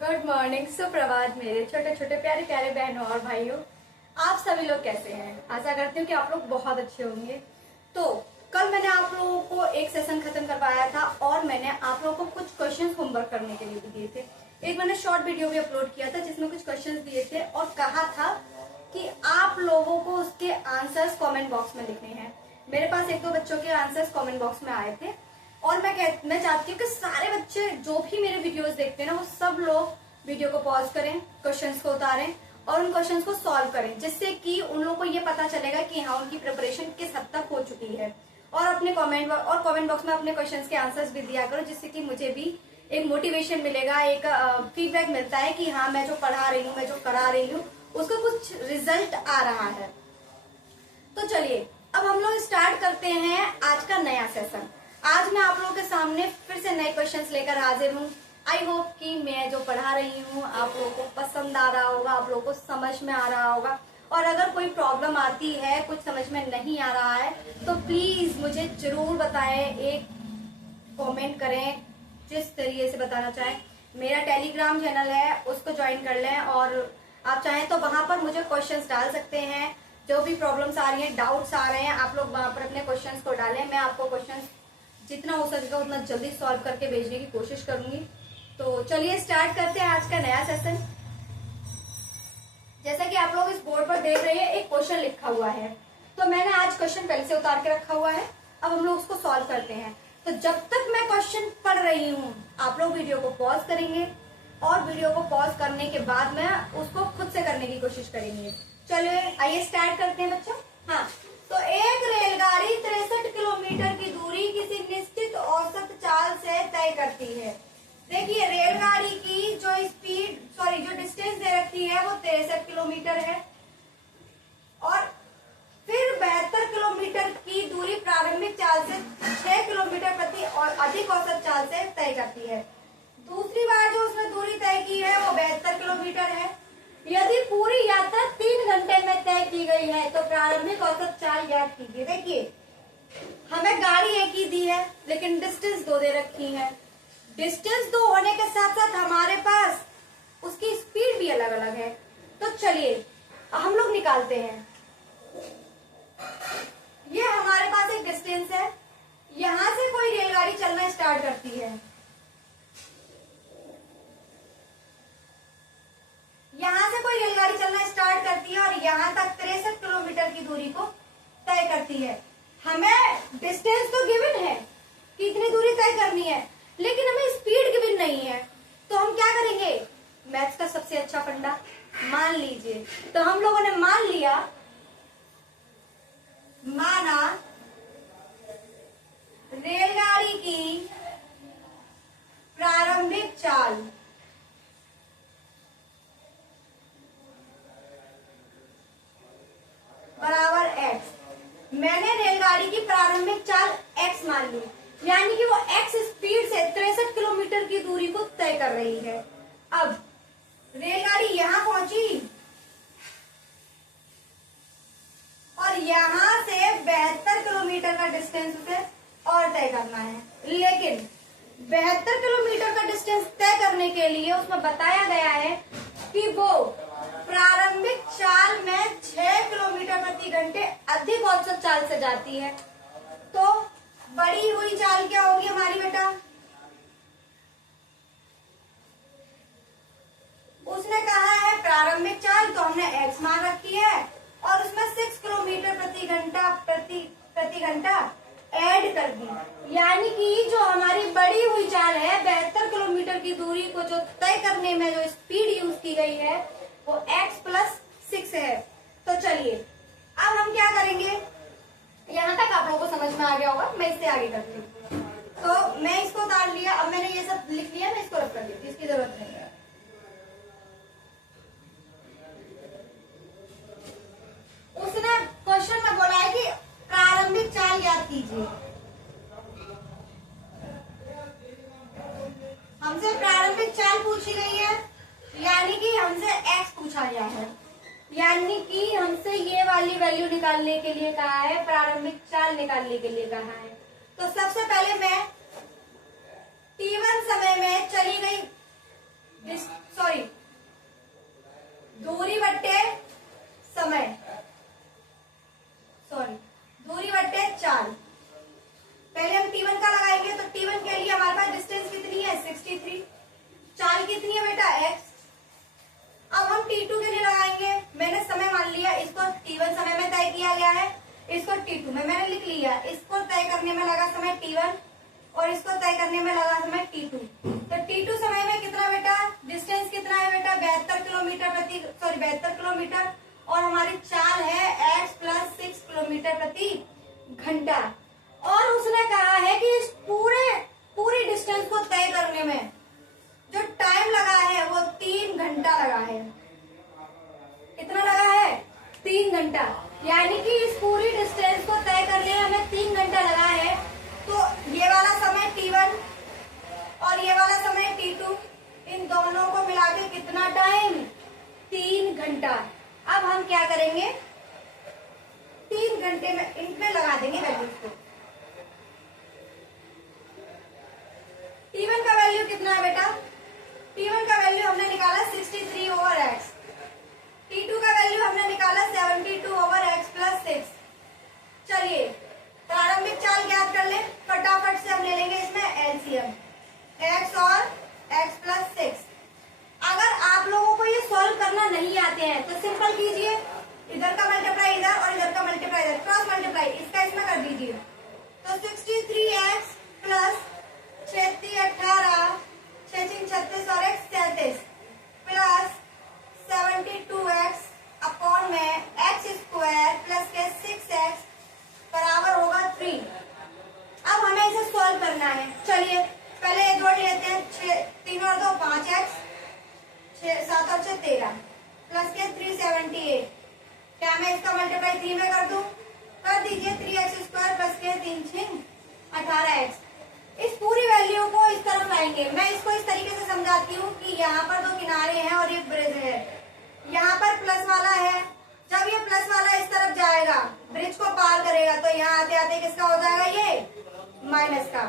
Good morning, सुप्रभात मेरे छोटे छोटे प्यारे प्यारे बहनों और भाइयों। आप सभी लोग कैसे हैं? आशा करती हूँ कि आप लोग बहुत अच्छे होंगे। तो कल मैंने आप लोगों को एक सेशन खत्म करवाया था और मैंने आप लोगों को कुछ क्वेश्चंस होमवर्क करने के लिए भी दिए थे। एक मैंने शॉर्ट वीडियो भी अपलोड किया था जिसमें कुछ क्वेश्चंस दिए थे और कहा था कि आप लोगों को उसके आंसर्स कॉमेंट बॉक्स में लिखने हैं। मेरे पास एक दो बच्चों के आंसर्स कॉमेंट बॉक्स में आए थे और मैं चाहती हूँ कि सारे बच्चे जो भी मेरे वीडियोस देखते हैं ना, वो सब लोग वीडियो को पॉज करें, क्वेश्चंस को उतारें और उन क्वेश्चंस को सॉल्व करें, जिससे कि उन लोगों को ये पता चलेगा कि हाँ, उनकी प्रिपरेशन किस हद तक हो चुकी है। और अपने कमेंट बॉक्स में अपने क्वेश्चंस के आंसर्स भी दिया करो, जिससे कि मुझे भी एक मोटिवेशन मिलेगा, एक फीडबैक मिलता है कि हाँ, मैं जो पढ़ा रही हूँ, मैं जो करा रही हूँ, उसका कुछ रिजल्ट आ रहा है। तो चलिए अब हम लोग स्टार्ट करते हैं आज का नया सेशन। आज मैं आप लोगों के सामने फिर से नए क्वेश्चंस लेकर हाजिर हूँ। आई होप कि मैं जो पढ़ा रही हूँ आप लोगों को पसंद आ रहा होगा, आप लोगों को समझ में आ रहा होगा। और अगर कोई प्रॉब्लम आती है, कुछ समझ में नहीं आ रहा है, तो प्लीज मुझे जरूर बताएं, एक कमेंट करें, जिस तरीके से बताना चाहें। मेरा टेलीग्राम चैनल है, उसको ज्वाइन कर लें और आप चाहें तो वहां पर मुझे क्वेश्चंस डाल सकते हैं। जो भी प्रॉब्लम्स आ रही हैं, डाउट्स आ रहे हैं, आप लोग वहां पर अपने क्वेश्चंस को डालें। मैं आपको क्वेश्चंस जितना हो सकेगा उतना जल्दी सॉल्व करके भेजने की कोशिश करूंगी। तो चलिए स्टार्ट करते हैं आज का नया सेशन। जैसा कि आप लोग इस बोर्ड पर देख रहे हैं, एक क्वेश्चन लिखा हुआ है, तो मैंने आज क्वेश्चन पहले से उतार के रखा हुआ है। अब हम लोग उसको सॉल्व करते हैं। तो जब तक मैं क्वेश्चन पढ़ रही हूँ, आप लोग वीडियो को पॉज करेंगे और वीडियो को पॉज करने के बाद में उसको खुद से करने की कोशिश करेंगे। चलिए आइए स्टार्ट करते हैं बच्चों। हाँ, तो एक रेलगाड़ी 63 किलोमीटर की दूरी किसी निश्चित औसत चाल से तय करती है। देखिए, रेलगाड़ी की जो डिस्टेंस दे रखी है वो 63 किलोमीटर है और फिर 72 किलोमीटर की दूरी प्रारंभिक चाल से 6 किलोमीटर प्रति और अधिक औसत चाल से तय करती है। दूसरी बार जो उसने दूरी तय की है वो 72 किलोमीटर है। यदि पूरी यात्रा 3 घंटे में तय की गई है तो प्रारंभिक औसत चाल ज्ञात कीजिए। देखिए, हमें गाड़ी एक ही दी है लेकिन डिस्टेंस दो दे रखी है। डिस्टेंस दो होने के साथ साथ हमारे पास उसकी स्पीड भी अलग अलग है। तो चलिए हम लोग निकालते हैं। ये हमारे पास एक डिस्टेंस है, यहां से कोई रेलगाड़ी चलना स्टार्ट करती है, यहां से कोई रेलगाड़ी चलना स्टार्ट करती है और यहां तक 63 किलोमीटर की दूरी को तय करती है। हमें डिस्टेंस तो गिवन है कि इतनी दूरी तय करनी है, लेकिन हमें स्पीड गिवन नहीं है। तो हम क्या करेंगे? मैथ्स का सबसे अच्छा फंडा, मान लीजिए। तो हम लोगों ने माना रेलगाड़ी की प्रारंभिक चाल बराबर x। मैंने रेलगाड़ी की प्रारंभिक चाल x मान ली, यानी कि वो x स्पीड से 63 किलोमीटर की दूरी को तय कर रही है। अब रेलगाड़ी यहां पहुंची और यहां से 72 किलोमीटर का डिस्टेंस उसे और तय करना है, लेकिन 72 किलोमीटर का डिस्टेंस तय करने के लिए उसमें बताया गया है कि वो प्रारंभिक चाल में 6 किलोमीटर प्रति घंटे अधिक औसत चाल से जाती है। तो बड़ी हुई चाल क्या होगी हमारी बेटा? उसने कहा है प्रारंभिक चाल, तो हमने x मान रखी है और उसमें 6 किलोमीटर प्रति घंटा ऐड कर दी, यानी कि जो हमारी बड़ी हुई चाल है 72 किलोमीटर की दूरी को जो तय करने में जो स्पीड यूज की गई है वो x प्लस 6 है। तो चलिए अब हम क्या करेंगे, यहाँ तक आप लोगों को समझ में आ गया होगा, मैं इससे आगे करती हूँ। तो मैं इसको उतार लिया, अब मैंने ये सब लिख लिया, मैं इसको रख कर दी, इसकी जरूरत नहीं है। उसने क्वेश्चन में बोला है कि प्रारंभिक चाल याद कीजिए। हमसे प्रारंभिक चाल पूछी गई है, यानी कि हमसे x पूछा गया है, यानी कि हमसे ये वाली वैल्यू निकालने के लिए कहा है, प्रारंभिक चाल निकालने के लिए कहा है। तो सबसे पहले मैं t1 समय में चली गई करने में लगा समय T2। तो T2 समय में कितना बेटा, डिस्टेंस कितना है बेटा, 72 किलोमीटर, और हमारी चाल है x + 6 किलोमीटर प्रति घंटा। और उसने कहा है कि इस पूरी डिस्टेंस को तय करने में जो टाइम लगा है वो 3 घंटा लगा है। कितना लगा है, 3 घंटा। यानी कि इस पूरी डिस्टेंस को तय करने में हमें 3 घंटा लगा है। तो ये वाला समय T1 और ये वाला समय T2, इन दोनों को मिला के कितना टाइम, 3 घंटा। अब हम क्या करेंगे, 3 घंटे में इनमें लगा देंगे वैल्यूज को। T1 का वैल्यू कितना है बेटा, T1 का वैल्यू हमने निकाला 63/x। T2 का वैल्यू हमने निकाला 72/x + 6। चलिए प्रारंभिक चाल ज्ञात कर ले, फटाफट से हम ले लेंगे इसमें एलसीएम, x और x + 6। अगर आप लोगों को ये सॉल्व करना नहीं आते हैं तो सिंपल कीजिए, इधर का मल्टीप्लाई इधर और इधर का मल्टीप्लाई इधर, क्रॉस मल्टीप्लाई इसका इसमें कर दीजिए। तो 63x + 36 18 6 36 और x 37 प्लस 72x अपॉन में x² प्लस के 6x बराबर होगा 3। अब हमें इसे सॉल्व करना है। चलिए पहले ये जोड़ लेते हैं, 3 और 2 5x, 7 और 6 13 प्लस के 378। क्या मैं इसका मल्टीप्लाई 3 में कर दूं, कर दीजिए। 3x² प्लस के 3 6 18x। इस पूरी वैल्यू को इस तरफ लाएंगे। मैं इसको इस तरीके से समझाती हूँ कि यहाँ पर 2 किनारे हैं और एक ब्रिज है, यहाँ पर प्लस वाला है। जब ये प्लस वाला इस तरफ जाएगा, ब्रिज को पार करेगा, तो यहाँ आते आते किसका हो जाएगा, ये माइनस का।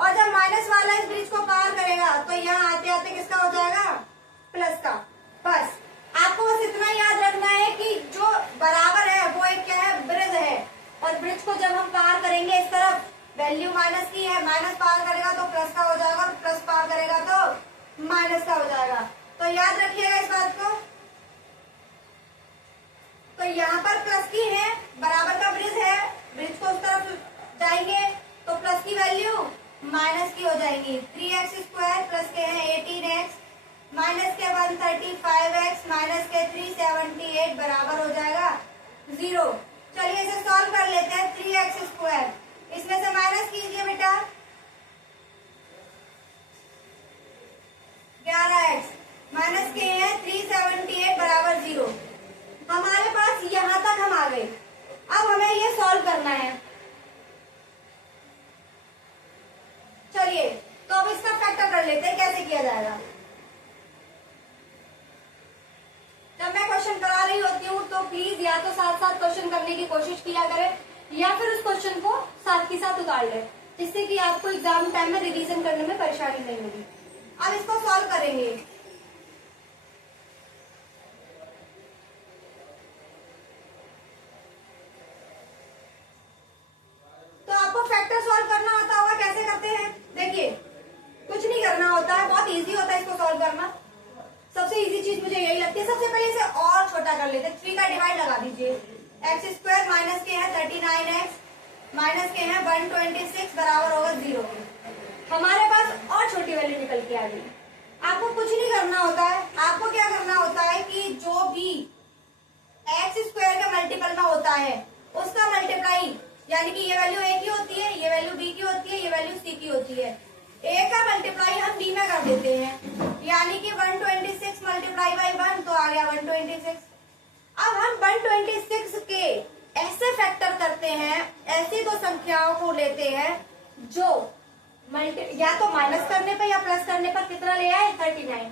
और जब माइनस वाला इस ब्रिज को पार करेगा तो यहाँ आते आते किसका हो जाएगा, प्लस का। बस आपको बस इतना याद रखना है कि जो बराबर है वो एक क्या है, ब्रिज है। और ब्रिज को जब हम पार करेंगे इस तरफ, वैल्यू माइनस की है, माइनस पार करेगा तो प्लस का हो जाएगा, और प्लस पार करेगा तो माइनस का हो जाएगा। तो याद रखिएगा इस बात को। तो यहाँ पर प्लस की है, बराबर का ब्रिज है, ब्रिज को उस तरफ जाएंगे तो प्लस की वैल्यू माइनस की हो जाएगी। 3x² प्लस के हैं 18x माइनस के 135x माइनस के 378 बराबर हो जाएगा 0। चलिए इसे सॉल्व कर लेते हैं। 3x², इसमें से माइनस कीजिए बेटा, 11x माइनस के हैं 378 बराबर 0। हमारे पास यहां तक हम आ गए। अब हमें ये सॉल्व करना है। चलिए तो अब इसका फैक्टर कर लेते हैं, कैसे किया जाएगा। जब मैं क्वेश्चन करा रही होती हूँ तो प्लीज या तो साथ साथ क्वेश्चन करने की कोशिश किया करें, या फिर उस क्वेश्चन को साथ के साथ उतार ले, जिससे कि आपको एग्जाम टाइम में रिवीजन करने में परेशानी नहीं होगी। अब इसको सॉल्व करेंगे। तो आपको फैक्टर सॉल्व करना आता होगा, कैसे करते हैं। देखिए कुछ नहीं करना होता है, बहुत इजी होता है इसको सॉल्व करना। सबसे इजी चीज मुझे यही लगती है। सबसे पहले इसे और छोटा कर लेते हैं। 3 का डिवाइड लगा दीजिए। x² माइनस के है 39x माइनस के हैं 126 बराबर होगा 0। हमारे पास और छोटी वैल्यू निकल के आ गई। आपको कुछ नहीं करना होता है। आपको क्या करना होता है कि जो भी x² के मल्टीपल में होता है उसका मल्टीप्लाई, यानी कि ये वैल्यू a की होती है, ये वैल्यू b की होती है, ये वैल्यू c की होती है। a का मल्टीप्लाई हम b में कर देते हैं, यानी कि 126 मल्टीप्लाई बाई 1 तो आ गया 126। अब हम 126 के ऐसे फैक्टर करते हैं, ऐसी दो संख्याओं को लेते हैं जो या तो माइनस करने पर या प्लस करने पर कितना ले आए 39।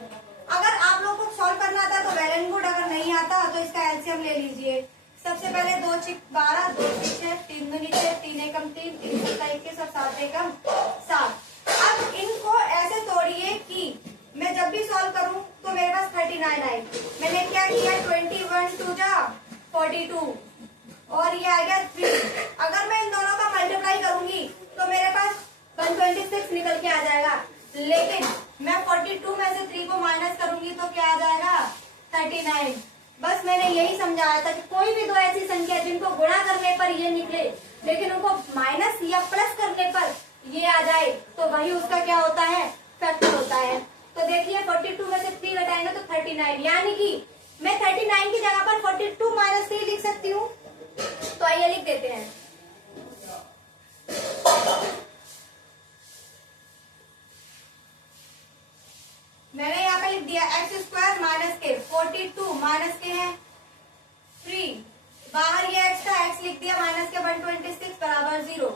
अगर आप लोग को सॉल्व करना आता तो वेल एंड गुड, अगर नहीं आता तो इसका एलसीएम ले लीजिए। सबसे पहले 2 6 12, 2 6 6, 3 दूनी 6, 3 एकम 3, 3 7 21 और 7 एकम 7। अब इनको ऐसे तोड़िए कि मैं जब भी सॉल्व करूं तो मेरे पास 39 आए। मैंने क्या किया, 21 2 जा 42 और ये आ गया 3। अगर मैं इन दोनों का मल्टीप्लाई करूंगी तो मेरे पास 126 निकल के आ जाएगा। लेकिन मैं 42 में से 3 को माइनस करूंगी तो क्या आ जाएगा 39। बस मैंने यही समझाया था कि कोई भी दो ऐसी संख्या जिनको गुणा करने पर ये निकले लेकिन उनको माइनस या प्लस करने पर ये आ जाए तो वही उसका क्या होता है, फैक्टर होता है। तो देखिए 42 में से 3 घटाएंगे तो 39, यानी कि मैं 39 की जगह पर 42 माइनस 3 लिख सकती हूँ। तो आइए लिख देते हैं। मैंने यहाँ पे लिख दिया एक्स स्क्वायर माइनस के 42 माइनस के है 3, बाहर ये एक्स का एक्स लिख दिया माइनस के 126 बराबर 0।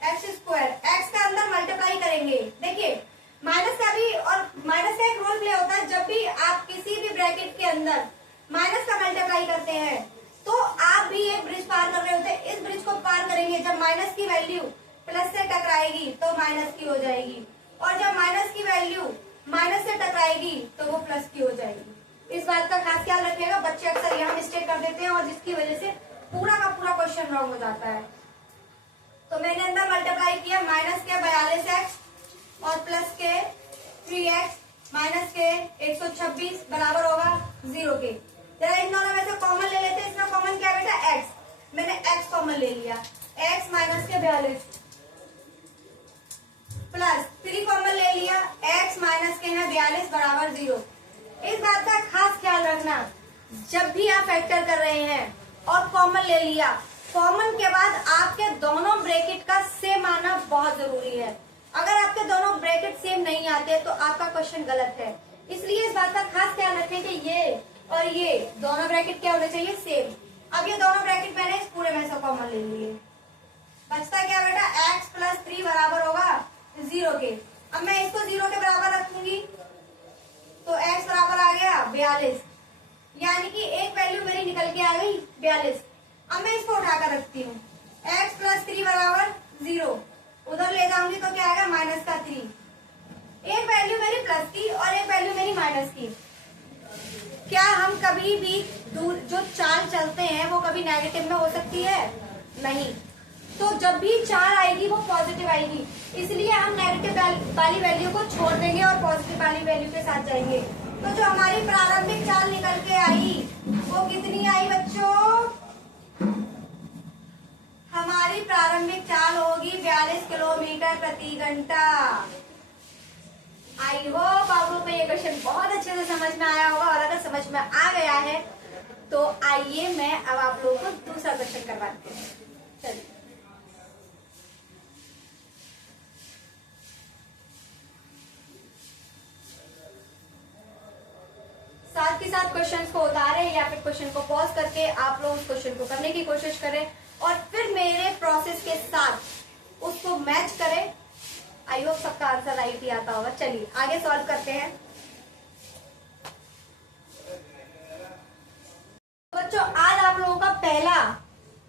एक्स स्क्वायर एक्स का अंदर मल्टीप्लाई करेंगे। देखिए माइनस का भी, और माइनस का एक रोल प्ले होता है, जब भी आप किसी भी ब्रैकेट के अंदर माइनस का मल्टीप्लाई करते हैं तो आप भी एक ब्रिज पार कर रहे होते हैं। इस ब्रिज को पार करेंगे जब माइनस की वैल्यू प्लस से टकराएगी तो माइनस की हो जाएगी, और जब माइनस की वैल्यू माइनस से टकराएगी तो वो प्लस की हो जाएगी। इस बात का खास ख्याल रखिएगा, बच्चे अक्सर यहाँ मिस्टेक कर देते हैं और जिसकी वजह से पूरा का पूरा क्वेश्चन रॉन्ग हो जाता है। तो मैंने अंदर मल्टीप्लाई किया माइनस के 42x और प्लस के 3x माइनस के 126 बराबर होगा 0 के। जरा इन दोनों में से कॉमन ले लेते हैं। इसमें कॉमन क्या बेटा, x। मैंने x कॉमन ले लिया, x माइनस के 42 प्लस 3 कॉमन ले लिया, x माइनस के हैं 42 बराबर 0। इस बात का खास ख्याल रखना, जब भी आप फैक्टर कर रहे हैं और कॉमन ले लिया, कॉमन के बाद आपके दोनों ब्रैकेट का सेम आना बहुत जरूरी है। अगर आपके दोनों ब्रैकेट सेम नहीं आते तो आपका क्वेश्चन गलत है। इसलिए इस बात का खास ध्यान रखें कि ये और ये दोनों ब्रैकेट क्या होने चाहिए, सेम। अब ये दोनों ब्रैकेट मैंने इस पूरे में से कॉमन ले लिए, बचता क्या बेटा, x प्लस 3 बराबर होगा 0 के। अब मैं इसको 0 के बराबर रखूंगी तो x बराबर आ गया 42, यानी कि एक वैल्यू मेरी निकल के आ गई 42। अब मैं इसको उठाकर रखती हूँ, x प्लस 3 बराबर 0, उधर ले जाऊंगी तो क्या आएगा माइनस का 3। एक वैल्यू मेरी प्लस की और एक वैल्यू मेरी माइनस की। क्या हम कभी भी दूर जो चाल चलते हैं वो कभी नेगेटिव में हो सकती है, नहीं। तो जब भी चाल आएगी वो पॉजिटिव आएगी, इसलिए हम नेगेटिव वाली वैल्यू को छोड़ देंगे और पॉजिटिव वाली वैल्यू के साथ जाएंगे। तो जो हमारी प्रारंभिक चाल निकल के आई वो कितनी आई बच्चों, हमारी प्रारंभिक चाल होगी 42 किलोमीटर प्रति घंटा। आई होप आप लोग को ये क्वेश्चन बहुत अच्छे से समझ में आया होगा, और अगर समझ में आ गया है तो आइए मैं अब आप लोगों को दूसरा क्वेश्चन करवाती हूँ। चलिए साथ के साथ क्वेश्चंस को उतारे या फिर क्वेश्चन को पॉज करके आप लोग उस क्वेश्चन को करने की कोशिश करें और फिर मेरे प्रोसेस के साथ उसको मैच करें। आई होप सबका आंसर राइट ही आता होगा। चलिए आगे सॉल्व करते हैं। बच्चों आज आप लोगों का पहला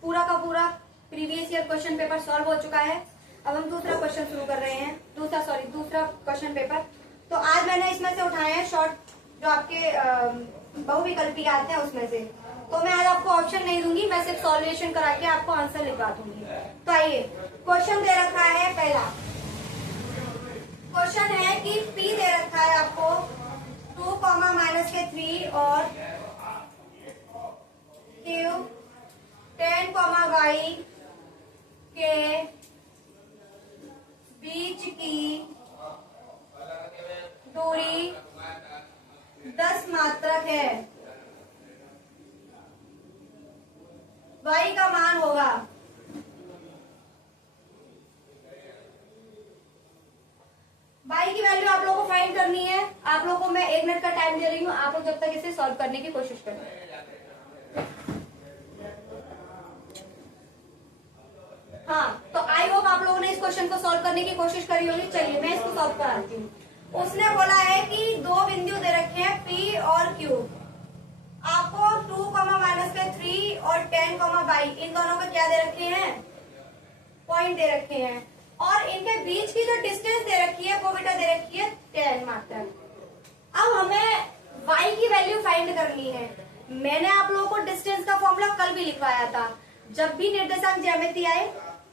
पूरा का पूरा previous year question paper solve हो चुका है। अब हम दूसरा क्वेश्चन शुरू कर रहे हैं, दूसरा क्वेश्चन पेपर। तो आज मैंने इसमें से उठाए हैं शॉर्ट जो आपके बहुविकल्पी आते हैं उसमें से। तो मैं आज आपको ऑप्शन नहीं दूंगी, मैं सिर्फ सॉल्यूशन करा के आपको आंसर लिखवा दूंगी। तो आइए क्वेश्चन दे रखा है, पहला क्वेश्चन है कि P दे रखा है आपको 2, -3 और Q 10, y के बीच की दूरी 10 मात्रक है। y का मान होगा y की वैल्यू आप लोगों को फाइंड करनी है। आप लोगों को मैं 1 मिनट का टाइम दे रही हूँ, आप लोग जब तक इसे सॉल्व करने की कोशिश करें। हाँ, तो आई होप आप लोगों ने इस क्वेश्चन को सॉल्व करने की कोशिश करी होगी। चलिए मैं इसको सॉल्व कराती हूँ। उसने बोला है कि 2 बिंदु दे रखे हैं P और Q। आपको 2, -3 और 10, y इन दोनों को क्या दे रखे हैं, पॉइंट दे रखे हैं, और इनके बीच की जो डिस्टेंस दे रखी है वो बेटा दे रखी है 10 मात्रक। अब हमें y की वैल्यू फाइंड करनी है। मैंने आप लोगों को डिस्टेंस का फॉर्मूला कल भी लिखवाया था। जब भी निर्देशांक ज्यामिति आए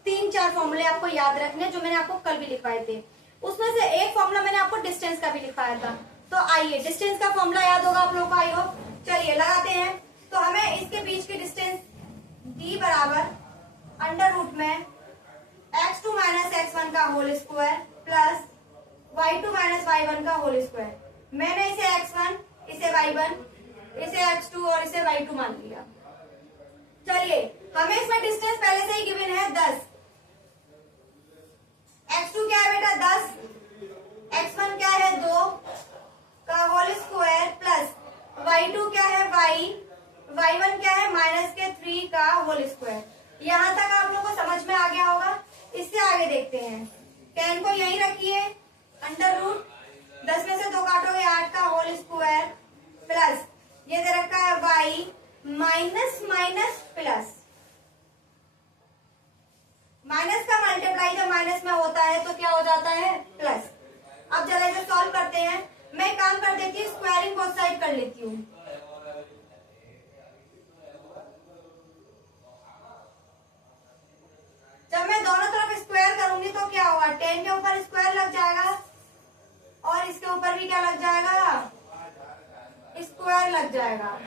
3-4 फॉर्मूले आपको याद रखने जो मैंने आपको कल भी लिखवाए थे। उसमें से एक फॉर्मूला मैंने आपको डिस्टेंस का भी लिखवाया था। तो आइए डिस्टेंस का फॉर्मूला याद होगा आप लोगों को, आई होप। चलिए लगाते हैं। तो हमें इसके बीच की डिस्टेंस d बराबर अंडर रूट में x2 माइनस x1 का whole square plus y2 minus y1 का होल स्क्वायर। मैंने इसे x1, इसे y1, इसे x2 और इसे y2 मान लिया। चलिए, हमें इसमें डिस्टेंस पहले से ही गिवन है 10। x2 क्या है बेटा 10, x1 क्या है 2 का होल स्क्वायर प्लस y2 क्या है y1 क्या है माइनस के 3 का होल स्क्वायर। यहां तक आप लोगों को समझ में आ गया होगा। इससे आगे देखते हैं। 10 को यहीं रखिए, अंडर रूट 10 में से 2 काटोगे 8 का होल स्क्वायर प्लस ये दे रखा है y minus minus plus. Minus का मल्टीप्लाई जब माइनस में होता है तो क्या हो जाता है प्लस। अब जरा इसे सॉल्व करते हैं। मैं काम कर देती हूँ, स्क्वायरिंग बोथ साइड कर लेती हूँ। जब मैं दोनों तरफ स्क्वायर करूंगी तो क्या होगा, 10 के ऊपर स्क्वायर लग जाएगा और इसके ऊपर भी क्या लग जाएगा, स्क्वायर लग जाएगा।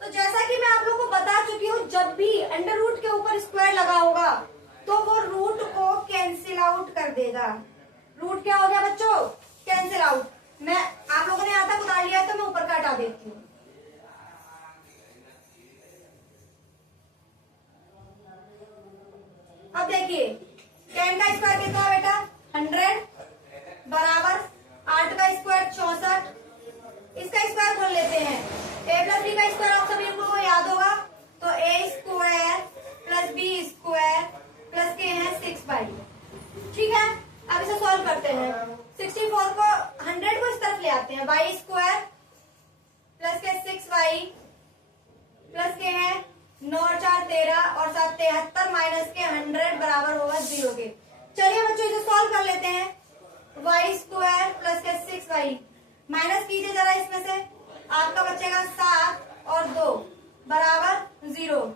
तो जैसा कि मैं आप लोगों को बता चुकी हूँ, जब भी अंडर रूट के ऊपर स्क्वायर लगा होगा तो वो रूट को कैंसिल आउट कर देगा। रूट क्या हो गया बच्चों, कैंसिल आउट। मैं आप लोगों ने यहाँ तक उतार लिया है तो मैं ऊपर का हटा देती हूँ। अब देखिए 10 का स्क्वायर कितना है बेटा 100 बराबर 8 का स्क्वायर 64। इसका स्क्वायर बोल लेते हैं। a प्लस बी का स्क्वायर आप सभी लोगों को याद होगा, तो a square plus B square plus के है 6y। ठीक है, अब इसे सॉल्व करते हैं। 64 को 100 को इस तरफ ले आते हैं, y स्क्वायर प्लस के 6y प्लस के है 9 और 4 13 और 7 73 माइनस के 100 बराबर होगा 0 के। चलिए बच्चों इसे सॉल्व कर लेते हैं। y स्क्वायर प्लस के 6y माइनस कीजिए जरा इसमें से, आपका बचेगा 7 और 2 बराबर 0।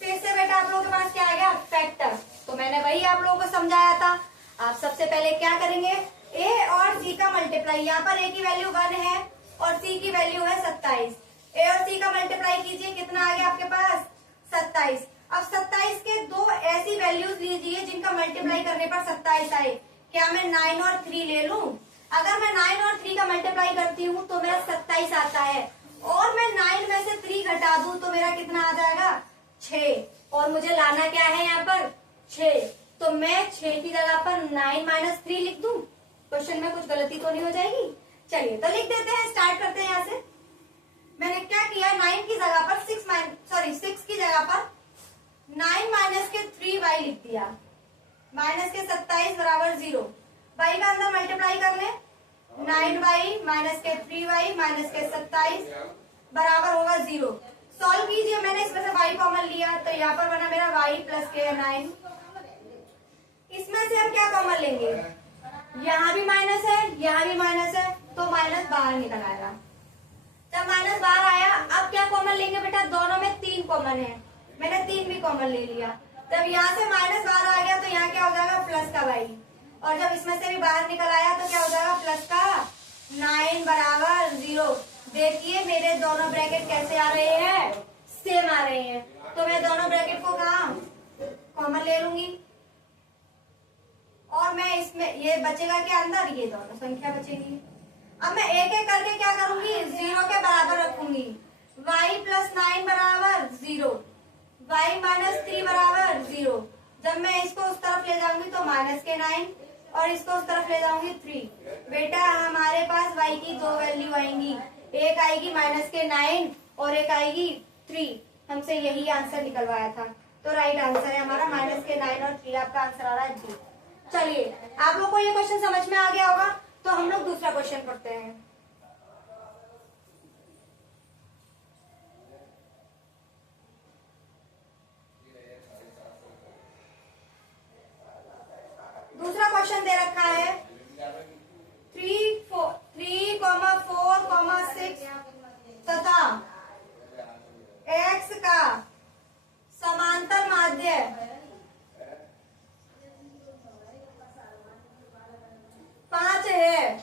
फिर से बेटा आप लोगों के पास क्या आ गया फैक्टर। तो मैंने वही आप लोगों को समझाया था। आप सबसे पहले क्या करेंगे, a और c का मल्टीप्लाई, यहाँ पर a की वैल्यू 1 है और c की वैल्यू है 27। a और c का मल्टीप्लाई कीजिए, कितना आ गया आपके पास 27। अब 27 के दो ऐसी वैल्यूज लीजिए जिनका मल्टीप्लाई करने पर 27 आए। क्या मैं 9 और 3 ले लूं? अगर मैं 9 और 3 का मल्टीप्लाई करती हूँ तो मेरा 27 आता है और मैं 9 में से 3 घटा दूं तो मेरा कितना आ जाएगा 6। और मुझे लाना क्या है यहाँ पर 6, तो मैं 6 की जगह पर 9 माइनस 3 लिख दूं। क्वेश्चन में कुछ गलती तो नहीं हो जाएगी। चलिए तो लिख देते हैं, स्टार्ट करते हैं यहाँ से। मैंने क्या किया, 9 की जगह पर 6 की जगह पर 9 माइनस के 3y लिख दिया, माइनस के 27 बराबर 0। y का अंदर मल्टीप्लाई कर ले, 9y माइनस के 3y माइनस के 27 बराबर होगा 0। सॉल्व कीजिए, मैंने इसमें से y कॉमन लिया तो यहाँ पर बना मेरा y प्लस के 9। इसमें से हम क्या कॉमन लेंगे, यहाँ भी माइनस है यहाँ भी माइनस है तो माइनस बाहर निकल आएगा। जब माइनस बाहर आया, अब क्या कॉमन लेंगे बेटा, दोनों में 3 कॉमन है, मैंने 3 भी कॉमन ले लिया। जब यहाँ से माइनस बाहर आ गया तो यहाँ क्या हो जाएगा प्लस का y, और जब इसमें से भी बाहर निकल आया तो क्या हो जाएगा प्लस का 9 बराबर 0। देखिए मेरे दोनों ब्रैकेट कैसे आ रहे हैं, सेम आ रहे हैं। तो मैं दोनों ब्रैकेट को कहा कॉमन ले लूंगी और मैं इसमें ये बचेगा के अंदर ये दोनों संख्या बचेगी। अब मैं एक एक करके क्या करूंगी, 0 के बराबर रखूंगी। y प्लस 9 बराबर 0, y माइनस 3 बराबर 0। जब मैं इसको उस तरफ ले जाऊंगी तो माइनस के 9 और इसको उस तरफ ले जाऊंगी 3। बेटा हमारे पास y की 2 वैल्यू आएंगी, एक आएगी माइनस के 9 और एक आएगी 3। हमसे यही आंसर निकलवाया था, तो राइट आंसर है हमारा माइनस के 9 और 3। आपका आंसर आ रहा है जी। चलिए आप लोग को ये क्वेश्चन समझ में आ गया होगा, तो हम लोग दूसरा क्वेश्चन पढ़ते हैं। दूसरा क्वेश्चन दे रखा है 3,4,6 तथा x का समांतर माध्य 5 है।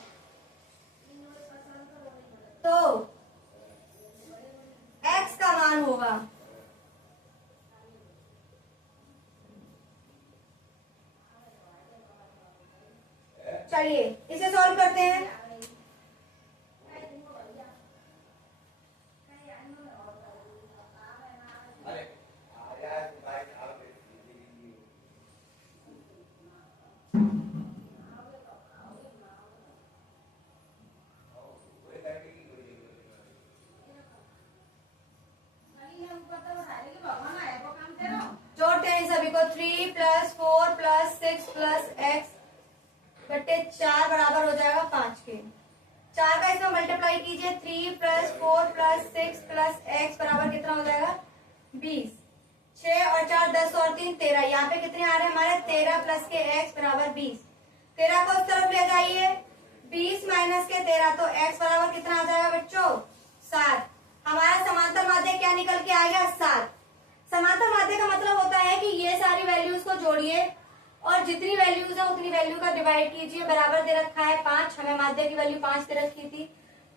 चलिए इसे सॉल्व करते हैं। जोड़ते हैं सभी को। 3 + 4 + 6 + x बटे 4 बराबर हो जाएगा 5 के। 4 का इसमें मल्टीप्लाई कीजिए। 3 + 4 + 6 + x बराबर कितना हो जाएगा 20। 6 और 4 10 और 3 13। यहाँ पे कितने आ रहे हैं हमारे 13 + के x बराबर 20। 13 को उस तरफ ले जाइए। 20 - के 13 तो x बराबर कितना आ जाएगा बच्चों 7। हमारा समांतर माध्य क्या निकल के आ गया 7। समांतर माध्य का मतलब होता है कि ये सारी वैल्यूज को जोड़िए और जितनी वैल्यूज है उतनी वैल्यू का डिवाइड कीजिए। बराबर दे रखा है 5, हमें माध्य की वैल्यू 5 दे रखी थी।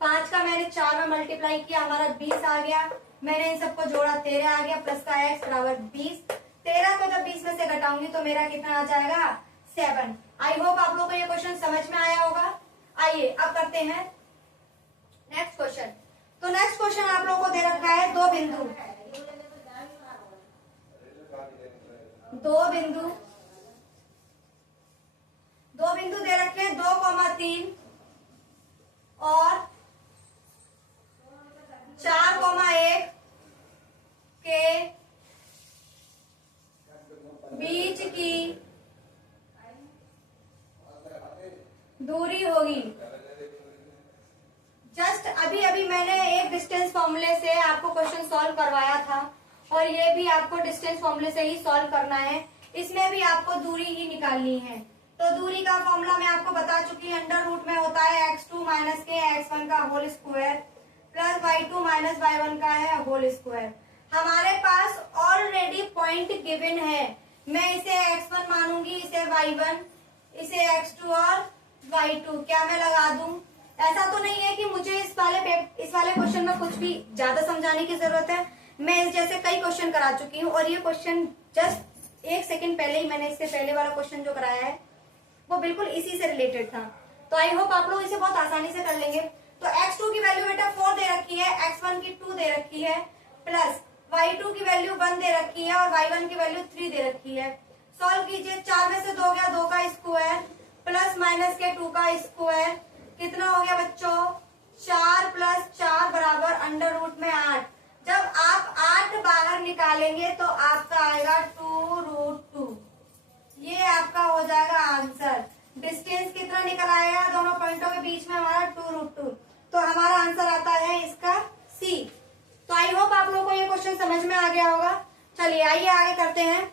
5 का मैंने 4 में मल्टीप्लाई किया, हमारा 20 आ गया। मैंने इन सबको जोड़ा 13 आ गया प्लस का x बराबर 20। 13 को जब 20 में से घटाऊंगी तो मेरा कितना आ जाएगा 7। आई होप आप लोगों को ये क्वेश्चन समझ में आया होगा। आइए अब करते हैं नेक्स्ट क्वेश्चन। तो नेक्स्ट क्वेश्चन आप लोगों को दे रखा है दो बिंदु दे रखे हैं 2,3 और 4,1 के बीच की दूरी होगी। जस्ट अभी मैंने एक डिस्टेंस फॉर्मूले से आपको क्वेश्चन सॉल्व करवाया था और ये भी आपको डिस्टेंस फॉर्मूले से ही सॉल्व करना है। इसमें भी आपको दूरी ही निकालनी है। तो दूरी का फॉर्मूला मैं आपको बता चुकी हूँ। अंडर रूट में होता है x2 - के x1 का whole square plus y2 - y1 का है होल स्क्वायर। हमारे पास ऑलरेडी पॉइंट गिवन है। मैं इसे x1 मानूंगी, इसे y1, इसे x2 और y2। क्या मैं लगा दूं? ऐसा तो नहीं है कि मुझे इस वाले क्वेश्चन में कुछ भी ज्यादा समझाने की जरूरत है। मैं इस जैसे कई क्वेश्चन करा चुकी हूँ और ये क्वेश्चन जस्ट 1 सेकंड पहले ही मैंने इससे पहले वाला क्वेश्चन जो कराया है वो बिल्कुल इसी से रिलेटेड था। तो आई होप आप लोग इसे बहुत आसानी से कर लेंगे। तो x2 की वैल्यू बेटा 4 दे रखी है, x1 की 2 दे रखी है, प्लस y2 की वैल्यू 1 दे रखी है और y1 की वैल्यू 3 दे रखी है। सॉल्व कीजिए। 4 में से 2 गया 2 का स्क्वायर प्लस माइनस के 2 का स्क्वायर कितना हो गया बच्चों 4 + 4 बराबर अंडर रूट में 8। जब आप 8 बाहर निकालेंगे तो आपका आएगा 2√2। ये आपका हो जाएगा आंसर। डिस्टेंस कितना निकल आएगा दोनों पॉइंटों के बीच में हमारा 2√2। तो हमारा आंसर आता है इसका सी। तो आई होप आप लोगों को ये क्वेश्चन समझ में आ गया होगा। चलिए आइए आगे करते हैं।